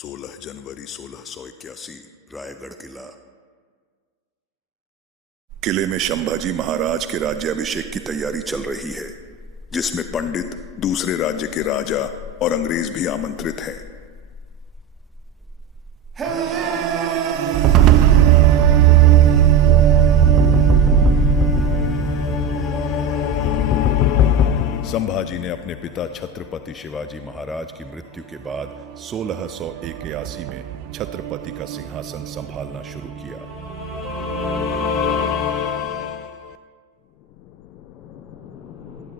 16 जनवरी 1681 रायगढ़ किला। किले में संभाजी महाराज के राज्याभिषेक की तैयारी चल रही है, जिसमें पंडित, दूसरे राज्य के राजा और अंग्रेज भी आमंत्रित हैं। संभाजी ने अपने पिता छत्रपति शिवाजी महाराज की मृत्यु के बाद 1681 में छत्रपति का सिंहासन संभालना शुरू किया।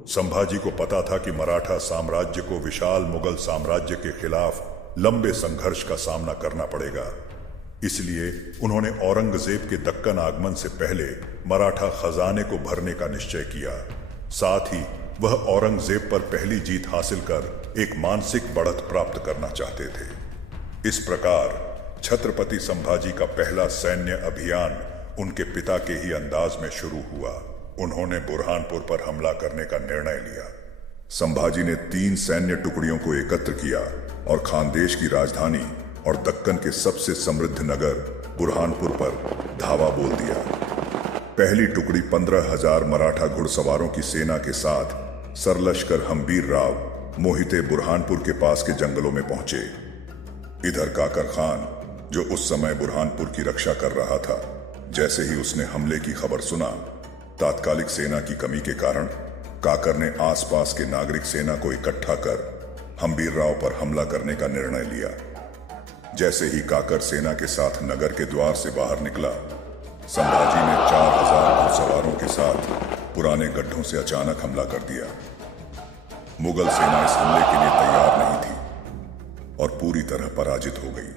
संभाजी को पता था कि मराठा साम्राज्य को विशाल मुगल साम्राज्य के खिलाफ लंबे संघर्ष का सामना करना पड़ेगा। इसलिए उन्होंने औरंगजेब के दक्कन आगमन से पहले मराठा खजाने को भरने का निश्चय किया। साथ ही वह औरंगजेब पर पहली जीत हासिल कर एक मानसिक बढ़त प्राप्त करना चाहते थे। इस प्रकार छत्रपति संभाजी का पहला सैन्य अभियान उनके पिता के ही अंदाज में शुरू हुआ। उन्होंने बुरहानपुर पर हमला करने का निर्णय लिया। संभाजी ने 3 सैन्य टुकड़ियों को एकत्र किया और खानदेश की राजधानी और दक्कन के सबसे समृद्ध नगर बुरहानपुर पर धावा बोल दिया। पहली टुकड़ी 15,000 मराठा घुड़सवारों की सेना के साथ सरलश्कर हम्बीर राव मोहिते बुरहानपुर के पास के जंगलों में पहुंचे। इधर काकर खान, जो उस समय बुरहानपुर की रक्षा कर रहा था, जैसे ही उसने हमले की खबर सुना, तात्कालिक सेना की कमी के कारण काकर ने आसपास के नागरिक सेना को इकट्ठा कर हम्बीर राव पर हमला करने का निर्णय लिया। जैसे ही काकर सेना के साथ नगर के द्वार से बाहर निकला, संभाजी ने 4,000 घुड़सवारों के साथ पुराने गड्ढों से अचानक हमला कर दिया। मुगल सेना इस हमले के लिए तैयार नहीं थी और पूरी तरह पराजित हो गई।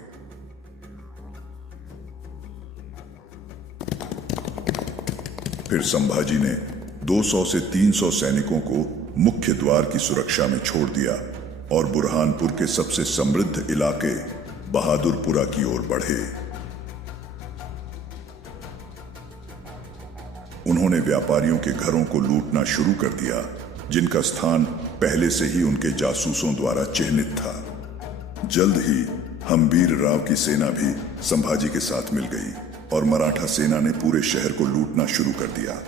फिर संभाजी ने 200 से 300 सैनिकों को मुख्य द्वार की सुरक्षा में छोड़ दिया और बुरहानपुर के सबसे समृद्ध इलाके बहादुरपुरा की ओर बढ़े। उन्होंने व्यापारियों के घरों को लूटना शुरू कर दिया, जिनका स्थान पहले से ही उनके जासूसों द्वारा चिह्नित था। जल्द ही हम्बीर राव की सेना भी संभाजी के साथ मिल गई और मराठा सेना ने पूरे शहर को लूटना शुरू कर दिया।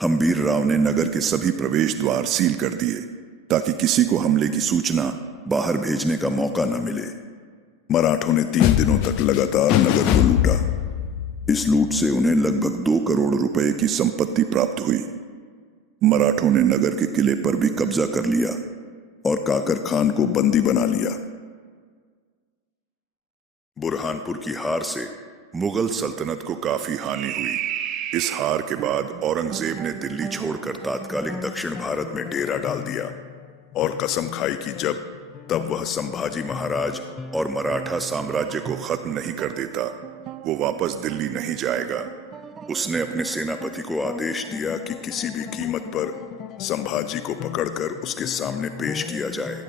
हम्बीर राव ने नगर के सभी प्रवेश द्वार सील कर दिए ताकि किसी को हमले की सूचना बाहर भेजने का मौका न मिले। मराठों ने 3 दिनों तक लगातार नगर को लूटा। इस लूट से उन्हें लगभग 2 करोड़ रुपए की संपत्ति प्राप्त हुई। मराठों ने नगर के किले पर भी कब्जा कर लिया और काकर खान को बंदी बना लिया। बुरहानपुर की हार से मुगल सल्तनत को काफी हानि हुई। इस हार के बाद औरंगजेब ने दिल्ली छोड़कर तात्कालिक दक्षिण भारत में डेरा डाल दिया और कसम खाई कि जब तब वह संभाजी महाराज और मराठा साम्राज्य को खत्म नहीं कर देता, वो वापस दिल्ली नहीं जाएगा। उसने अपने सेनापति को आदेश दिया कि किसी भी कीमत पर संभाजी को पकड़कर उसके सामने पेश किया जाए।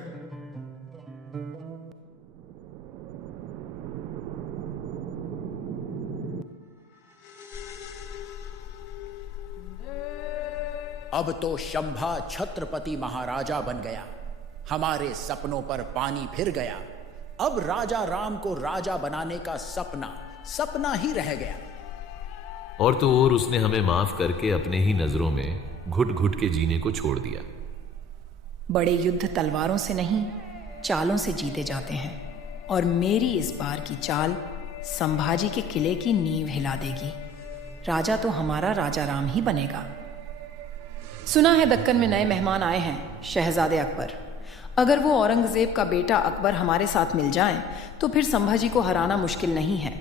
अब तो शंभा छत्रपति महाराजा बन गया। हमारे सपनों पर पानी फिर गया। अब राजा राम को राजा बनाने का सपना ही रह गया। और तो और उसने हमें माफ करके अपने ही नजरों में घुट घुट के जीने को छोड़ दिया। बड़े युद्ध तलवारों से नहीं, चालों से जीते जाते हैं और मेरी इस बार की चाल संभाजी के किले की नींव हिला देगी। राजा तो हमारा राजा राम ही बनेगा। सुना है दक्कन में नए मेहमान आए हैं, शहजादे अकबर। अगर वो औरंगजेब का बेटा अकबर हमारे साथ मिल जाएं, तो फिर संभाजी को हराना मुश्किल नहीं है।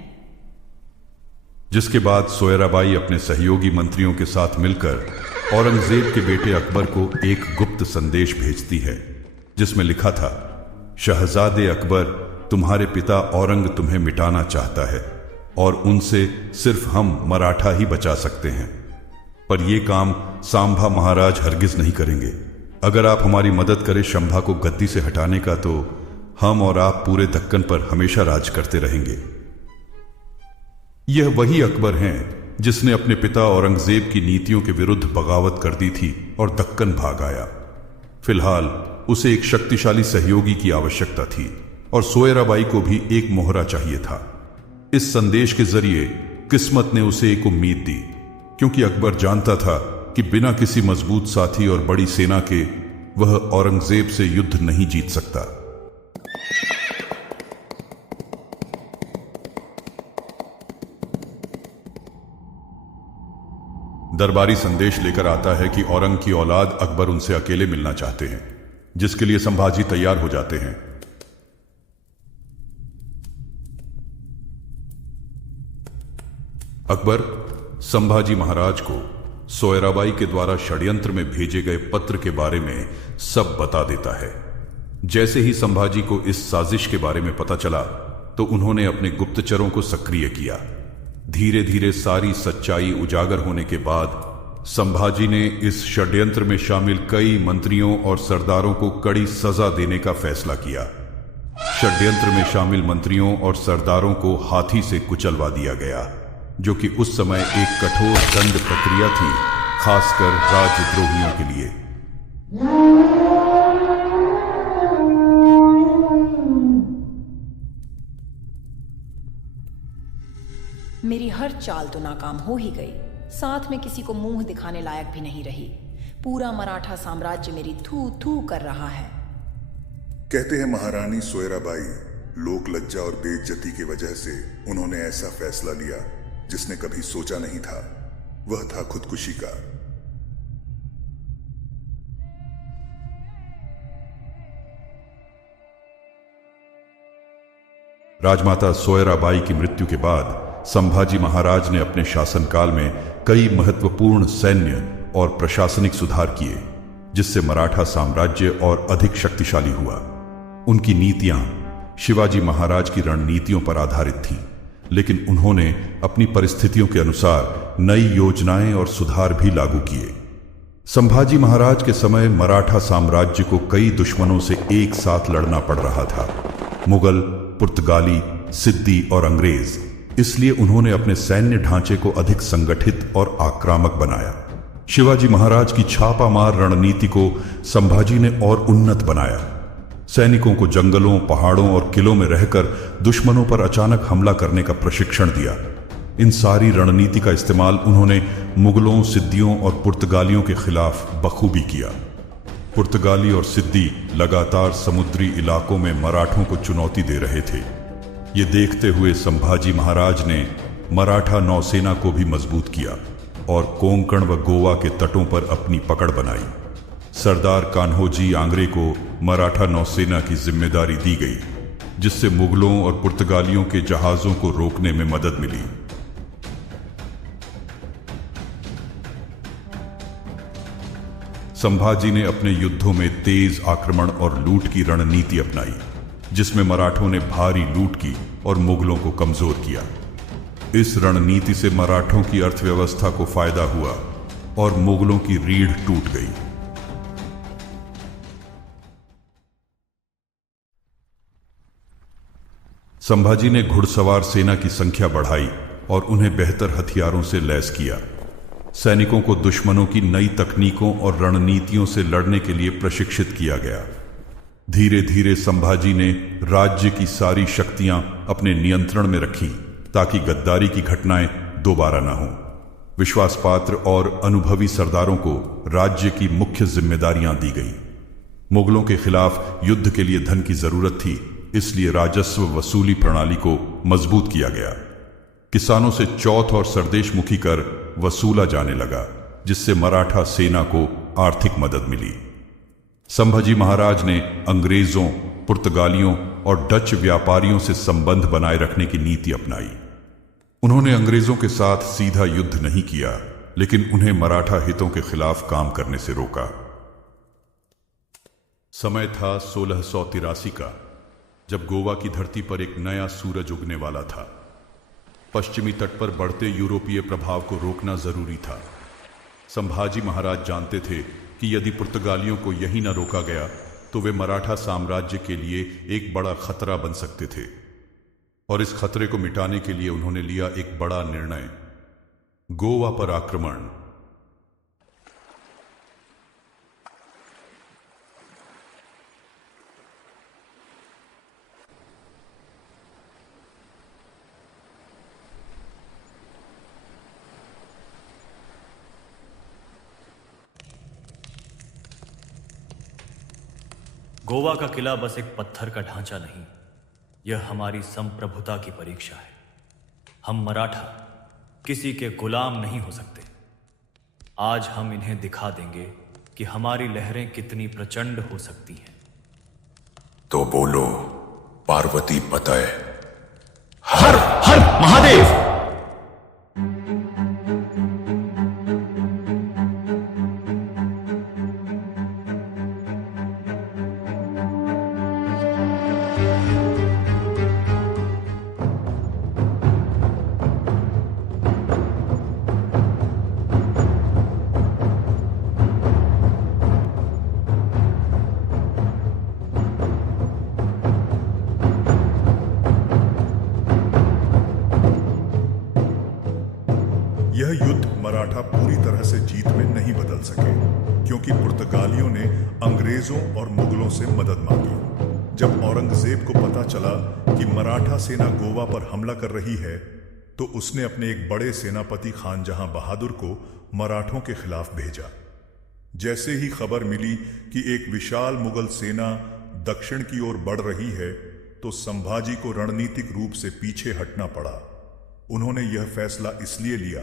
जिसके बाद सोयराबाई अपने सहयोगी मंत्रियों के साथ मिलकर औरंगजेब के बेटे अकबर को एक गुप्त संदेश भेजती है, जिसमें लिखा था, शहजादे अकबर, तुम्हारे पिता औरंग तुम्हें मिटाना चाहता है और उनसे सिर्फ हम मराठा ही बचा सकते हैं। पर यह काम सांभा महाराज हरगिज नहीं करेंगे। अगर आप हमारी मदद करें शंभा को गद्दी से हटाने का, तो हम और आप पूरे दक्कन पर हमेशा राज करते रहेंगे। यह वही अकबर हैं जिसने अपने पिता औरंगजेब की नीतियों के विरुद्ध बगावत कर दी थी और दक्कन भाग आया। फिलहाल उसे एक शक्तिशाली सहयोगी की आवश्यकता थी और सोयराबाई को भी एक मोहरा चाहिए था। इस संदेश के जरिए किस्मत ने उसे एक उम्मीद दी, क्योंकि अकबर जानता था कि बिना किसी मजबूत साथी और बड़ी सेना के वह औरंगजेब से युद्ध नहीं जीत सकता। दरबारी संदेश लेकर आता है कि औरंग की औलाद अकबर उनसे अकेले मिलना चाहते हैं, जिसके लिए संभाजी तैयार हो जाते हैं। अकबर संभाजी महाराज को सोयराबाई के द्वारा षड्यंत्र में भेजे गए पत्र के बारे में सब बता देता है। जैसे ही संभाजी को इस साजिश के बारे में पता चला, तो उन्होंने अपने गुप्तचरों को सक्रिय किया। धीरे धीरे सारी सच्चाई उजागर होने के बाद संभाजी ने इस षड्यंत्र में शामिल कई मंत्रियों और सरदारों को कड़ी सजा देने का फैसला किया। षड्यंत्र में शामिल मंत्रियों और सरदारों को हाथी से कुचलवा दिया गया, जो कि उस समय एक कठोर दंड प्रक्रिया थी, खासकर राजद्रोहियों के लिए। मेरी हर चाल तो नाकाम हो ही गई, साथ में किसी को मुंह दिखाने लायक भी नहीं रही। पूरा मराठा साम्राज्य मेरी थू थू कर रहा है। कहते हैं महारानी सोयराबाई लोक लज्जा और बेइज्जती की वजह से उन्होंने ऐसा फैसला लिया जिसने कभी सोचा नहीं था। वह था खुदकुशी का। राजमाता सोयराबाई की मृत्यु के बाद संभाजी महाराज ने अपने शासनकाल में कई महत्वपूर्ण सैन्य और प्रशासनिक सुधार किए, जिससे मराठा साम्राज्य और अधिक शक्तिशाली हुआ। उनकी नीतियां शिवाजी महाराज की रणनीतियों पर आधारित थीं, लेकिन उन्होंने अपनी परिस्थितियों के अनुसार नई योजनाएं और सुधार भी लागू किए। संभाजी महाराज के समय मराठा साम्राज्य को कई दुश्मनों से एक साथ लड़ना पड़ रहा था, मुगल, पुर्तगाली, सिद्दी और अंग्रेज। इसलिए उन्होंने अपने सैन्य ढांचे को अधिक संगठित और आक्रामक बनाया। शिवाजी महाराज की छापामार रणनीति को संभाजी ने और उन्नत बनाया। सैनिकों को जंगलों, पहाड़ों और किलों में रहकर दुश्मनों पर अचानक हमला करने का प्रशिक्षण दिया। इन सारी रणनीति का इस्तेमाल उन्होंने मुगलों, सिद्दियों और पुर्तगालियों के खिलाफ बखूबी किया। पुर्तगाली और सिद्दी लगातार समुद्री इलाकों में मराठों को चुनौती दे रहे थे। ये देखते हुए संभाजी महाराज ने मराठा नौसेना को भी मजबूत किया और कोंकण व गोवा के तटों पर अपनी पकड़ बनाई। सरदार कान्होजी आंग्रे को मराठा नौसेना की जिम्मेदारी दी गई, जिससे मुगलों और पुर्तगालियों के जहाजों को रोकने में मदद मिली। संभाजी ने अपने युद्धों में तेज आक्रमण और लूट की रणनीति अपनाई, जिसमें मराठों ने भारी लूट की और मुगलों को कमजोर किया। इस रणनीति से मराठों की अर्थव्यवस्था को फायदा हुआ और मुगलों की रीढ़ टूट गई। संभाजी ने घुड़सवार सेना की संख्या बढ़ाई और उन्हें बेहतर हथियारों से लैस किया। सैनिकों को दुश्मनों की नई तकनीकों और रणनीतियों से लड़ने के लिए प्रशिक्षित किया गया। धीरे धीरे संभाजी ने राज्य की सारी शक्तियां अपने नियंत्रण में रखी, ताकि गद्दारी की घटनाएं दोबारा न हों। विश्वासपात्र और अनुभवी सरदारों को राज्य की मुख्य जिम्मेदारियां दी गई। मुगलों के खिलाफ युद्ध के लिए धन की जरूरत थी, इसलिए राजस्व वसूली प्रणाली को मजबूत किया गया। किसानों से चौथ और सरदेशमुखी कर वसूला जाने लगा, जिससे मराठा सेना को आर्थिक मदद मिली। संभाजी महाराज ने अंग्रेजों, पुर्तगालियों और डच व्यापारियों से संबंध बनाए रखने की नीति अपनाई। उन्होंने अंग्रेजों के साथ सीधा युद्ध नहीं किया, लेकिन उन्हें मराठा हितों के खिलाफ काम करने से रोका। समय था 1683 का, जब गोवा की धरती पर एक नया सूरज उगने वाला था। पश्चिमी तट पर बढ़ते यूरोपीय प्रभाव को रोकना जरूरी था। संभाजी महाराज जानते थे कि यदि पुर्तगालियों को यहीं न रोका गया तो वे मराठा साम्राज्य के लिए एक बड़ा खतरा बन सकते थे, और इस खतरे को मिटाने के लिए उन्होंने लिया एक बड़ा निर्णय, गोवा पर आक्रमण। गोवा का किला बस एक पत्थर का ढांचा नहीं, यह हमारी संप्रभुता की परीक्षा है। हम मराठा किसी के गुलाम नहीं हो सकते। आज हम इन्हें दिखा देंगे कि हमारी लहरें कितनी प्रचंड हो सकती हैं। तो बोलो पार्वती पतय। हर हर महादेव। यह युद्ध मराठा पूरी तरह से जीत में नहीं बदल सके, क्योंकि पुर्तगालियों ने अंग्रेजों और मुगलों से मदद मांगी। जब औरंगजेब को पता चला कि मराठा सेना गोवा पर हमला कर रही है, तो उसने अपने एक बड़े सेनापति खानजहां बहादुर को मराठों के खिलाफ भेजा। जैसे ही खबर मिली कि एक विशाल मुगल सेना दक्षिण की ओर बढ़ रही है, तो संभाजी को रणनीतिक रूप से पीछे हटना पड़ा। उन्होंने यह फैसला इसलिए लिया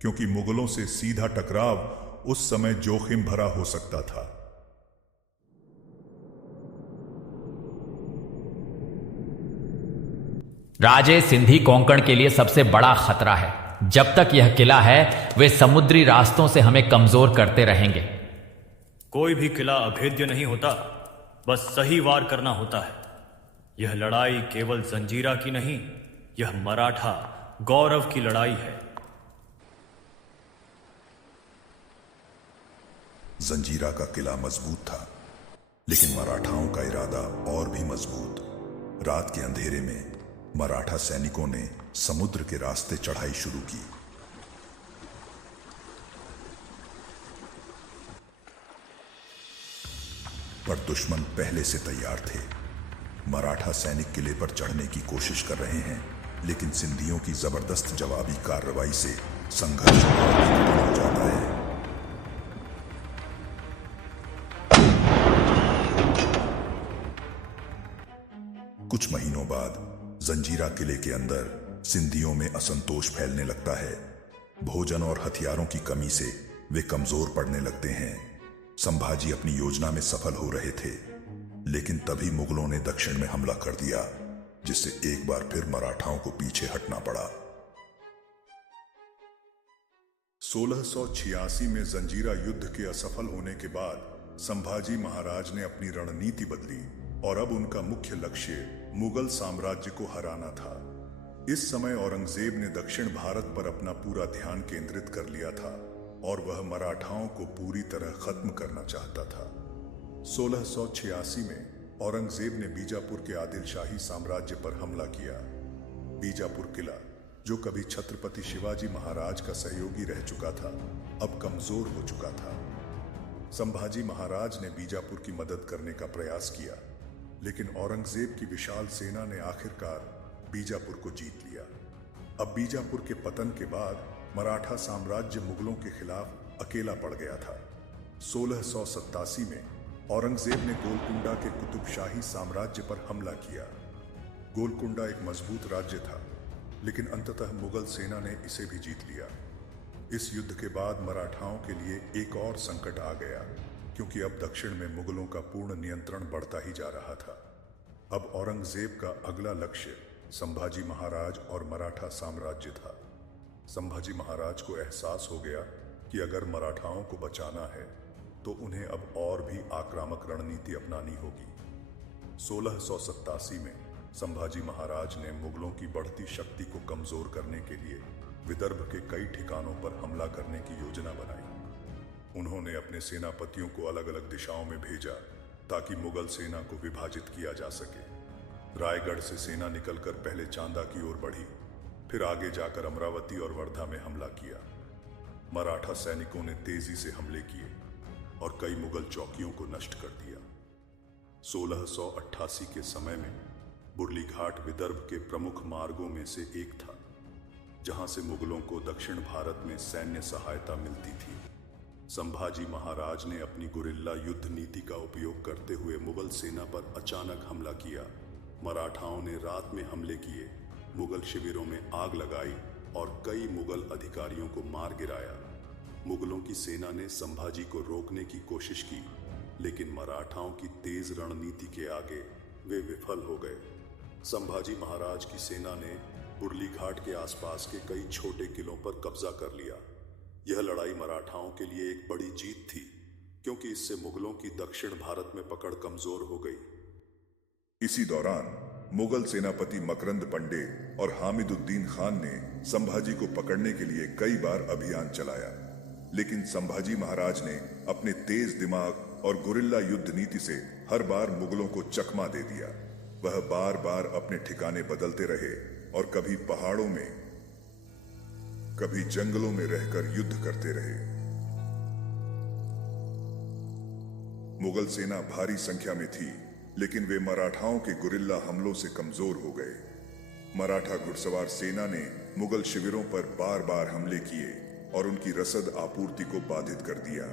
क्योंकि मुगलों से सीधा टकराव उस समय जोखिम भरा हो सकता था। राजे सिंधी कोंकण के लिए सबसे बड़ा खतरा है। जब तक यह किला है, वे समुद्री रास्तों से हमें कमजोर करते रहेंगे। कोई भी किला अभेद्य नहीं होता, बस सही वार करना होता है। यह लड़ाई केवल जंजीरा की नहीं, यह मराठा गौरव की लड़ाई है। जंजीरा का किला मजबूत था, लेकिन मराठाओं का इरादा और भी मजबूत। रात के अंधेरे में मराठा सैनिकों ने समुद्र के रास्ते चढ़ाई शुरू की। पर दुश्मन पहले से तैयार थे। मराठा सैनिक किले पर चढ़ने की कोशिश कर रहे हैं, लेकिन सिंधियों की जबरदस्त जवाबी कार्रवाई से संघर्ष और भी कठिन हो जाता है। कुछ महीनों बाद जंजीरा किले के अंदर सिंधियों में असंतोष फैलने लगता है। भोजन और हथियारों की कमी से वे कमजोर पड़ने लगते हैं। संभाजी अपनी योजना में सफल हो रहे थे, लेकिन तभी मुगलों ने दक्षिण में हमला कर दिया, जिससे एक बार फिर मराठाओं को पीछे हटना पड़ा। 1686 में जंजीरा युद्ध के असफल होने के बाद संभाजी महाराज ने अपनी रणनीति बदली और अब उनका मुख्य लक्ष्य मुगल साम्राज्य को हराना था। इस समय औरंगजेब ने दक्षिण भारत पर अपना पूरा ध्यान केंद्रित कर लिया था और वह मराठाओं को पूरी तरह खत्म करना चाहता था। 1686 में औरंगजेब ने बीजापुर के आदिल शाही साम्राज्य पर हमला किया। बीजापुर किला, जो कभी छत्रपति शिवाजी महाराज का सहयोगी रह चुका था, अब कमजोर हो चुका था। संभाजी महाराज ने बीजापुर की मदद करने का प्रयास किया, लेकिन औरंगजेब की विशाल सेना ने आखिरकार बीजापुर को जीत लिया। अब बीजापुर के पतन के बाद मराठा साम्राज्य मुगलों के खिलाफ अकेला पड़ गया था। 1687 में औरंगजेब ने गोलकुंडा के कुतुबशाही साम्राज्य पर हमला किया। गोलकुंडा एक मजबूत राज्य था, लेकिन अंततः मुगल सेना ने इसे भी जीत लिया। इस युद्ध के बाद मराठाओं के लिए एक और संकट आ गया, क्योंकि अब दक्षिण में मुगलों का पूर्ण नियंत्रण बढ़ता ही जा रहा था। अब औरंगजेब का अगला लक्ष्य संभाजी महाराज और मराठा साम्राज्य था। संभाजी महाराज को एहसास हो गया कि अगर मराठाओं को बचाना है तो उन्हें अब और भी आक्रामक रणनीति अपनानी होगी। 1687 में संभाजी महाराज ने मुगलों की बढ़ती शक्ति को कमजोर करने के लिए विदर्भ के कई ठिकानों पर हमला करने की योजना बनाई। उन्होंने अपने सेनापतियों को अलग अलग दिशाओं में भेजा ताकि मुगल सेना को विभाजित किया जा सके। रायगढ़ से सेना निकलकर पहले चांदा की ओर बढ़ी, फिर आगे जाकर अमरावती और वर्धा में हमला किया। मराठा सैनिकों ने तेजी से हमले किए और कई मुगल चौकियों को नष्ट कर दिया। 1688 के समय में बुरली घाट विदर्भ के प्रमुख मार्गों में से एक था, जहां से मुगलों को दक्षिण भारत में सैन्य सहायता मिलती थी। संभाजी महाराज ने अपनी गुरिल्ला युद्ध नीति का उपयोग करते हुए मुगल सेना पर अचानक हमला किया। मराठाओं ने रात में हमले किए, मुगल शिविरों में आग लगाई और कई मुगल अधिकारियों को मार गिराया। मुगलों की सेना ने संभाजी को रोकने की कोशिश की, लेकिन मराठाओं की तेज रणनीति के आगे वे विफल हो गए। संभाजी महाराज की सेना ने बुरली घाट के आसपास के कई छोटे किलों पर कब्जा कर लिया। यह लड़ाई मराठाओं के लिए एक बड़ी जीत थी, क्योंकि इससे मुगलों की दक्षिण भारत में पकड़ कमजोर हो गई। इसी दौरान मुगल सेनापति मकरंद पंडे और हामिदुद्दीन खान ने संभाजी को पकड़ने के लिए कई बार अभियान चलाया, लेकिन संभाजी महाराज ने अपने तेज दिमाग और गुरिल्ला युद्ध नीति से हर बार मुगलों को चकमा दे दिया। वह बार बार अपने ठिकाने बदलते रहे और कभी पहाड़ों में, कभी जंगलों में रहकर युद्ध करते रहे। मुगल सेना भारी संख्या में थी, लेकिन वे मराठाओं के गुरिल्ला हमलों से कमजोर हो गए। मराठा घुड़सवार सेना ने मुगल शिविरों पर बार बार हमले किए और उनकी रसद आपूर्ति को बाधित कर दिया।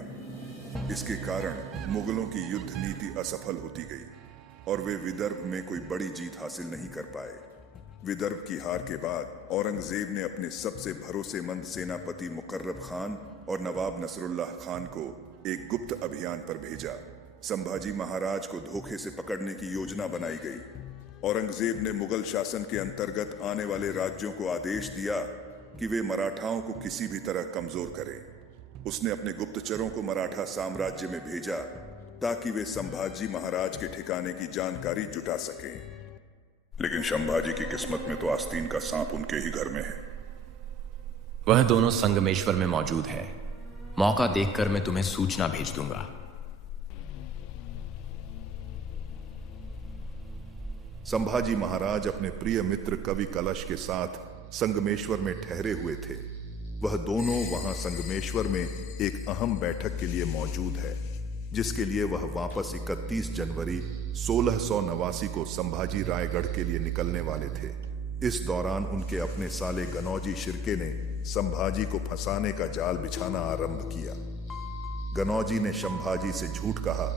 इसके कारण मुगलों की युद्ध नीति असफल होती गई और वे विदर्भ में कोई बड़ी जीत हासिल नहीं कर पाए। विदर्भ की हार के बाद औरंगजेब ने अपने सबसे भरोसेमंद सेनापति मुकर्रब खान और नवाब नसरुल्लाह खान को एक गुप्त अभियान पर भेजा। संभाजी महाराज को धोखे से पकड़ने की योजना बनाई गई। औरंगजेब ने मुगल शासन के अंतर्गत आने वाले राज्यों को आदेश दिया कि वे मराठाओं को किसी भी तरह कमजोर करें। उसने अपने गुप्तचरों को मराठा साम्राज्य में भेजा ताकि वे संभाजी महाराज के ठिकाने की जानकारी जुटा सकें। लेकिन संभाजी की किस्मत में तो आस्तीन का सांप उनके ही घर में है। वह दोनों संगमेश्वर में मौजूद है। मौका देखकर मैं तुम्हें सूचना भेज दूंगा। संभाजी महाराज अपने प्रिय मित्र कवि कलश के साथ संगमेश्वर में ठहरे हुए थे। वह दोनों वहां संगमेश्वर में एक अहम बैठक के लिए मौजूद है, जिसके लिए वह वापस 31 जनवरी 1689 को संभाजी रायगढ़ के लिए निकलने वाले थे। इस दौरान उनके अपने साले गनौजी शिर्के ने संभाजी को फंसाने का जाल बिछाना आरंभ किया। गनौजी ने संभाजी से झूठ कहा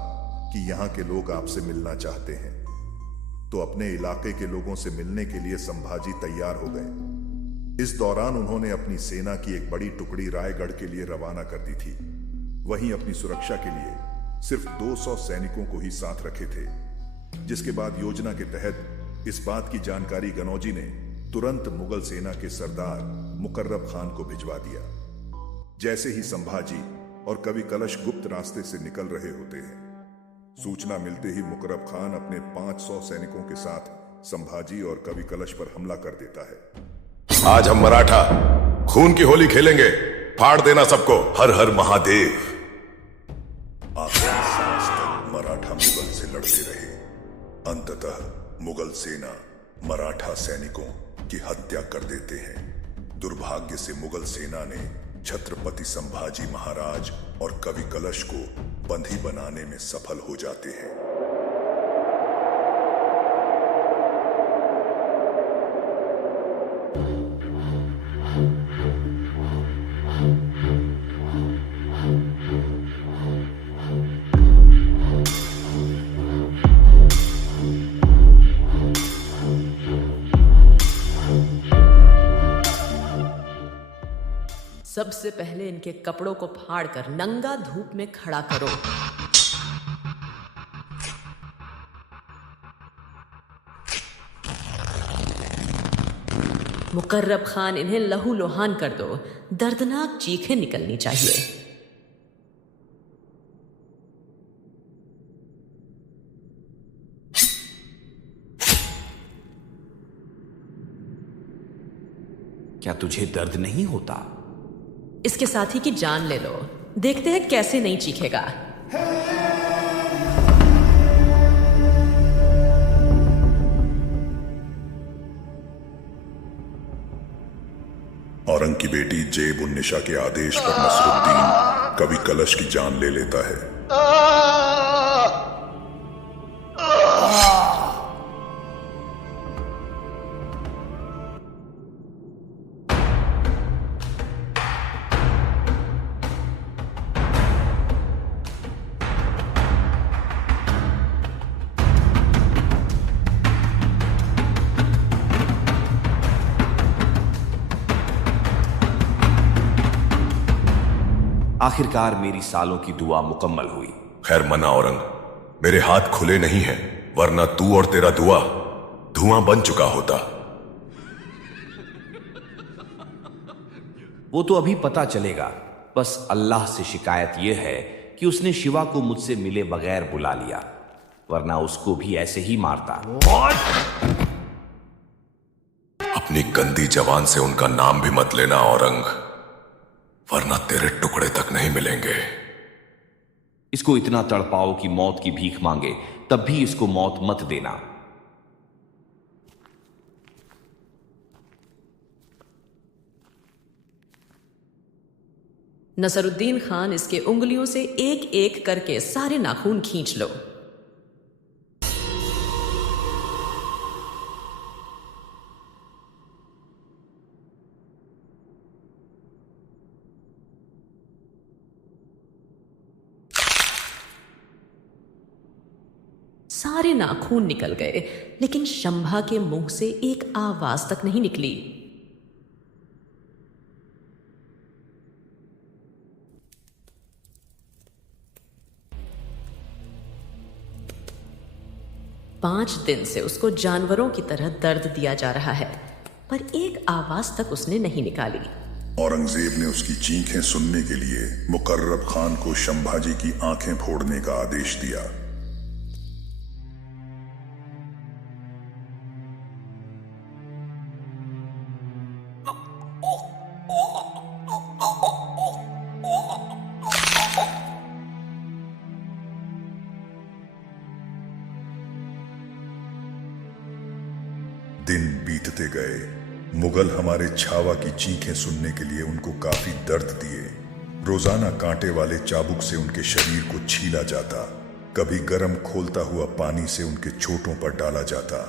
कि यहाँ के लोग आपसे मिलना चाहते हैं, तो अपने इलाके के लोगों से मिलने के लिए संभाजी तैयार हो गए। इस दौरान उन्होंने अपनी सेना की एक बड़ी टुकड़ी रायगढ़ के लिए रवाना कर दी थी। वहीं अपनी सुरक्षा के लिए सिर्फ 200 सैनिकों को ही साथ रखे थे, जिसके बाद योजना के तहत इस बात की जानकारी गनौजी ने तुरंत मुगल सेना के सरदार मुकर्रब खान को भिजवा दिया। जैसे ही संभाजी और कवि कलश गुप्त रास्ते से निकल रहे होते हैं, सूचना मिलते ही मुकर्रब खान अपने 500 सैनिकों के साथ संभाजी और कवि कलश पर हमला कर देता है। आज हम मराठा खून की होली खेलेंगे, फाड़ देना सबको। हर हर महादेव। आखिरी सांस तक मराठा मुगल से लड़ते रहे। अंततः मुगल सेना मराठा सैनिकों की हत्या कर देते हैं। दुर्भाग्य से मुगल सेना ने छत्रपति संभाजी महाराज और कवि कलश को बंदी बनाने में सफल हो जाते हैं। सबसे पहले इनके कपड़ों को फाड़कर नंगा धूप में खड़ा करो। मुकर्रब खान, इन्हें लहू लोहान कर दो। दर्दनाक चीखें निकलनी चाहिए। क्या तुझे दर्द नहीं होता? इसके साथी की जान ले लो। देखते हैं कैसे नहीं चीखेगा। औरंग की बेटी जेब उन निशा के आदेश पर नसरुद्दीन कवि कलश की जान ले लेता है। आखिरकार मेरी सालों की दुआ मुकम्मल हुई। खैर मना औरंग, मेरे हाथ खुले नहीं हैं, वरना तू और तेरा दुआ धुआं बन चुका होता। वो तो अभी पता चलेगा। बस अल्लाह से शिकायत यह है कि उसने शिवा को मुझसे मिले बगैर बुला लिया, वरना उसको भी ऐसे ही मारता। अपनी गंदी जबान से उनका नाम भी मत लेना औरंग, वरना तेरे टुकड़े तक नहीं मिलेंगे। इसको इतना तड़पाओ कि मौत की भीख मांगे, तब भी इसको मौत मत देना। नसरुद्दीन खान, इसके उंगलियों से एक एक करके सारे नाखून खींच लो। सारे नाखून निकल गए, लेकिन शंभा के मुंह से एक आवाज तक नहीं निकली। पांच दिन से उसको जानवरों की तरह दर्द दिया जा रहा है, पर एक आवाज तक उसने नहीं निकाली। औरंगजेब ने उसकी चीखें सुनने के लिए मुकर्रब खान को शंभाजी की आंखें फोड़ने का आदेश दिया। दिन बीतते गए। मुगल हमारे छावा की चीखें सुनने के लिए उनको काफी दर्द दिए। रोजाना कांटे वाले चाबुक से उनके शरीर को छीला जाता, कभी गर्म खोलता हुआ पानी से उनके छोटों पर डाला जाता।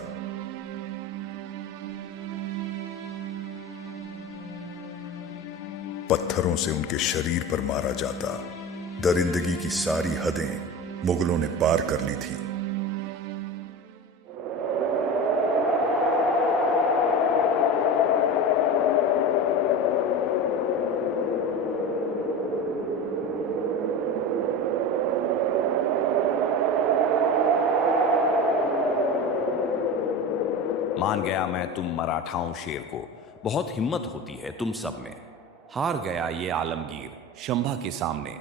पत्थरों से उनके शरीर पर मारा जाता। दरिंदगी की सारी हदें मुगलों ने पार कर ली थी। मान गया मैं तुम मराठाओं शेर को। बहुत हिम्मत होती है तुम सब में। हार गया ये आलमगीर शंभा के सामने।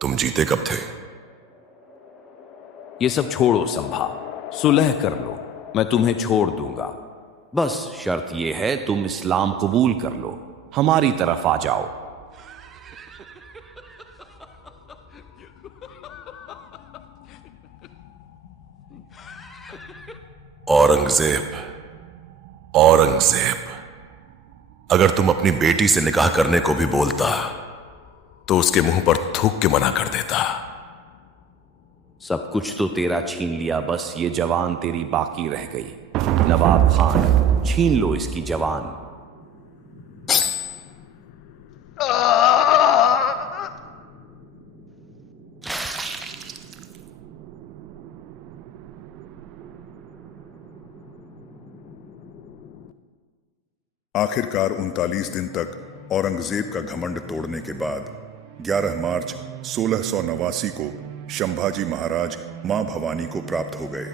तुम जीते कब थे? ये सब छोड़ो संभा, सुलह कर लो, मैं तुम्हें छोड़ दूंगा। बस शर्त यह है तुम इस्लाम कबूल कर लो, हमारी तरफ आ जाओ। औरंगजेब, औरंगजेब, अगर तुम अपनी बेटी से निकाह करने को भी बोलता तो उसके मुंह पर थूक के मना कर देता। सब कुछ तो तेरा छीन लिया, बस ये जवान तेरी बाकी रह गई। नवाब खान, छीन लो इसकी जवान। आखिरकार 39 दिन तक औरंगजेब का घमंड तोड़ने के बाद 11 मार्च 1689 को शंभाजी महाराज मां भवानी को प्राप्त हो गए।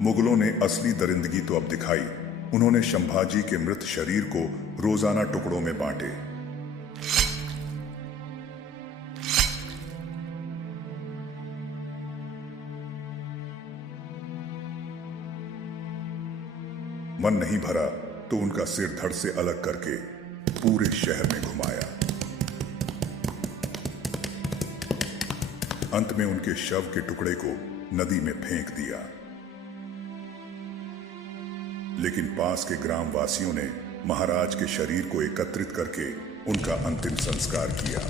मुगलों ने असली दरिंदगी तो अब दिखाई। उन्होंने शंभाजी के मृत शरीर को रोजाना टुकड़ों में बांटे। मन नहीं भरा तो उनका सिर धड़ से अलग करके पूरे शहर में घुमाया। अंत में उनके शव के टुकड़े को नदी में फेंक दिया। लेकिन पास के ग्राम वासियों ने महाराज के शरीर को एकत्रित करके उनका अंतिम संस्कार किया।